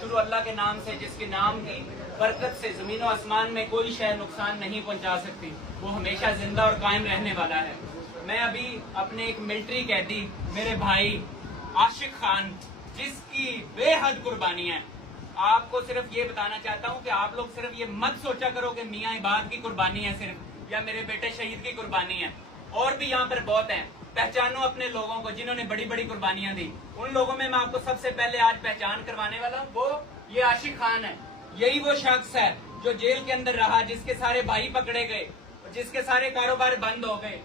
शुरू अल्लाह के नाम से जिसके नाम की बरकत से जमीन और आसमान में कोई शय नुकसान नहीं पहुंचा सकती, वो हमेशा जिंदा और कायम रहने वाला है। मैं अभी अपने एक मिलिट्री कैदी मेरे भाई आशिक खान, जिसकी बेहद कुर्बानियां हैं, आपको सिर्फ ये बताना चाहता हूं कि आप लोग सिर्फ ये मत सोचा करो कि मियां इबाद की कुर्बानी है सिर्फ, या मेरे बेटे शहीद की कुर्बानी है। और भी यहाँ पर बहुत हैं। पहचानो अपने लोगों को जिन्होंने बड़ी बड़ी कुर्बानियां दी। उन लोगों में मैं आपको सबसे पहले आज पहचान करवाने वाला हूँ, वो ये आशिक खान है। यही वो शख्स है जो जेल के अंदर रहा, जिसके सारे भाई पकड़े गए, जिसके सारे कारोबार बंद हो गए,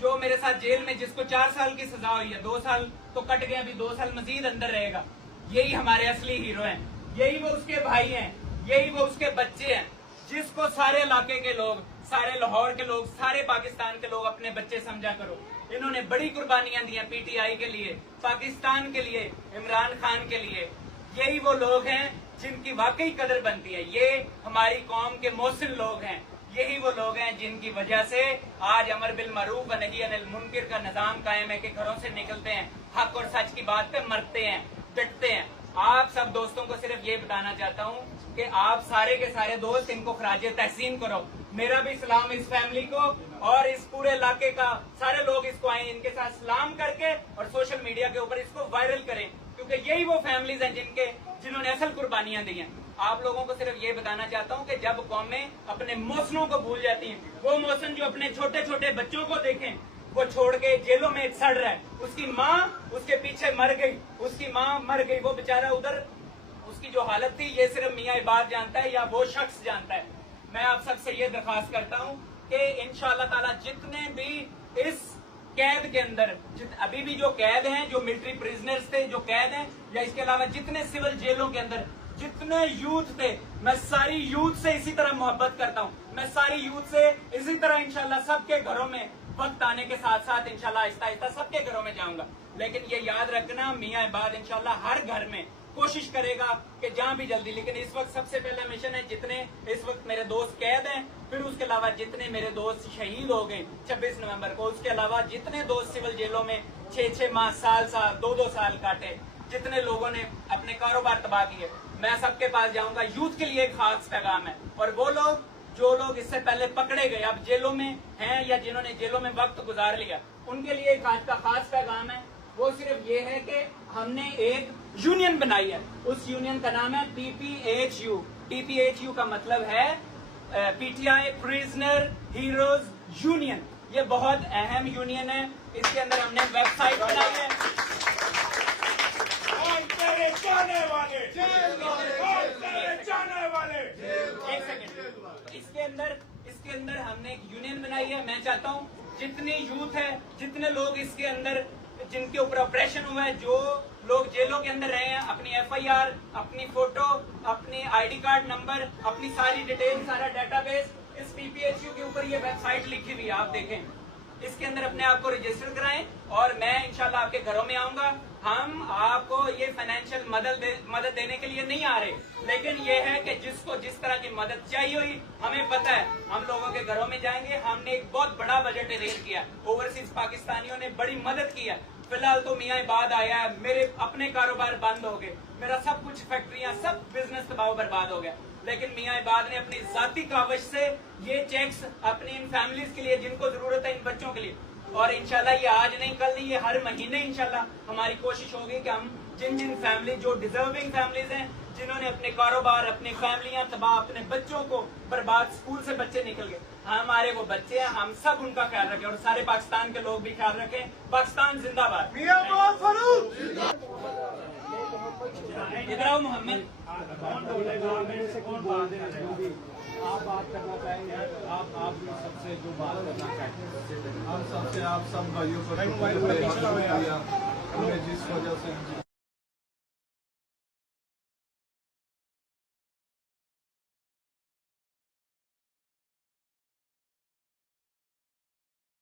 जो मेरे साथ जेल में, जिसको 4 साल की सजा हुई है, 2 साल तो कट गए, अभी 2 साल मजीद अंदर रहेगा। यही हमारे असली हीरो हैं, यही वो उसके भाई हैं, यही वो उसके बच्चे हैं, जिसको सारे इलाके के लोग, सारे लाहौर के लोग, सारे पाकिस्तान के लोग अपने बच्चे समझा करो। इन्होंने बड़ी कुर्बानियां दी हैं पीटीआई के लिए, पाकिस्तान के लिए, इमरान खान के लिए। यही वो लोग हैं जिनकी वाकई कदर बनती है। ये हमारी कौम के मोहसिन लोग हैं। यही वो लोग हैं जिनकी वजह से आज अमर बिल मारूफ व नही अनिल मुनकर का निजाम कायम है कि घरों से निकलते हैं, हक और सच की बात पे मरते हैं, डटते हैं। आप सब दोस्तों को सिर्फ ये बताना चाहता हूँ कि आप सारे के सारे दोस्त इनको खराजे तहसीन करो। मेरा भी सलाम इस फैमिली को और इस पूरे इलाके का सारे लोग इसको आए, इनके साथ सलाम करके और सोशल मीडिया के ऊपर इसको वायरल करें, क्योंकि यही वो फैमिलीज हैं जिन्होंने असल कुर्बानियां दी हैं। आप लोगों को सिर्फ ये बताना चाहता हूँ कि जब कौमें अपने मौसनों को भूल जाती हैं, वो मौसन जो अपने छोटे छोटे बच्चों को देखें, वो छोड़ के जेलों में सड़ रहा है, उसकी माँ उसके पीछे मर गई, उसकी माँ मर गई, वो बेचारा उधर, उसकी जो हालत थी ये सिर्फ मियां इबाद जानता है या वो शख्स जानता है। मैं आप सबसे ये दरखास्त करता हूँ कि इंशाअल्लाह ताला जितने भी इस कैद के अंदर, अभी भी जो कैद हैं, जो मिलिट्री प्रिजनर्स थे, जो कैद हैं, या इसके अलावा जितने सिविल जेलों के अंदर जितने यूथ थे, मैं सारी यूथ से इसी तरह मोहब्बत करता हूँ। मैं सारी यूथ से इसी तरह इंशाल्लाह सबके घरों में वक्त आने के साथ साथ इंशाल्लाह आहिस्ता आहिस्ता सबके घरों में जाऊंगा। लेकिन ये याद रखना, मियां इबाद इंशाल्लाह हर घर में कोशिश करेगा कि जहां भी जल्दी। लेकिन इस वक्त सबसे पहला मिशन है, जितने इस वक्त मेरे दोस्त कैद हैं, फिर उसके अलावा जितने मेरे दोस्त शहीद हो गए 26 नवंबर को, उसके अलावा जितने दोस्त सिविल जेलों में 6-6 माह, साल 2-2 साल काटे, जितने लोगों ने अपने कारोबार तबाह किए, मैं सबके पास जाऊंगा। यूथ के लिए एक खास पैगाम है, और वो लोग जो लोग इससे पहले पकड़े गए, अब जेलों में हैं या जिन्होंने जेलों में वक्त गुजार लिया, उनके लिए एक आज का खास पैगाम है। वो सिर्फ ये है कि हमने एक यूनियन बनाई है, उस यूनियन का नाम है PPHU। PPHU का मतलब है पीटीआई प्रिजनर हीरोज यूनियन। ये बहुत अहम यूनियन है। इसके अंदर हमने वेबसाइट बनाई है। एक सेकंड, इसके अंदर हमने एक यूनियन बनाई है। मैं चाहता हूँ जितनी यूथ है, जितने लोग इसके अंदर, जिनके ऊपर ऑपरेशन हुआ है, जो लोग जेलों के अंदर रहे हैं, अपनी FIR, अपनी फोटो, अपनी ID कार्ड नंबर, अपनी सारी डिटेल, सारा डेटाबेस इस PPHU के ऊपर ये वेबसाइट लिखी हुई है, आप देखें। इसके अंदर अपने आप को रजिस्टर कराएं और मैं इंशाल्लाह आपके घरों में आऊंगा। हम आपको ये फाइनेंशियल मदद देने के लिए नहीं आ रहे, लेकिन ये है कि जिसको जिस तरह की मदद चाहिए हुई, हमें पता है, हम लोगों के घरों में जाएंगे। हमने एक बहुत बड़ा बजट अरेंज किया, ओवरसीज पाकिस्तानियों ने बड़ी मदद की है। फिलहाल तो मियां इबाद आया है, मेरे अपने कारोबार बंद हो गए, मेरा सब कुछ, फैक्ट्रियां, सब बिजनेस तबाह बर्बाद हो गया, लेकिन मियां इबाद ने अपनी जाती काविश से ये चेक्स अपनी इन फैमिलीज के लिए, जिनको जरूरत है, इन बच्चों के लिए, और इंशाल्लाह ये आज नहीं, कल नहीं, ये हर महीने इंशाल्लाह हमारी कोशिश होगी कि हम जिन फैमिली, जो डिजर्विंग फैमिलीज हैं, जिन्होंने अपने कारोबार, अपनी फैमिलियां तबाह, अपने बच्चों को बर्बाद, स्कूल से बच्चे निकल गए, हमारे वो बच्चे हैं, हम सब उनका ख्याल रखें और सारे पाकिस्तान के लोग भी ख्याल रखें। पाकिस्तान जिंदाबाद। इधर आओ मोहम्मद। आप बात करना चाहेंगे, आप सबसे जो बात करना चाहेंगे, हम सबसे, आप सब भाइयों को जिस वजह से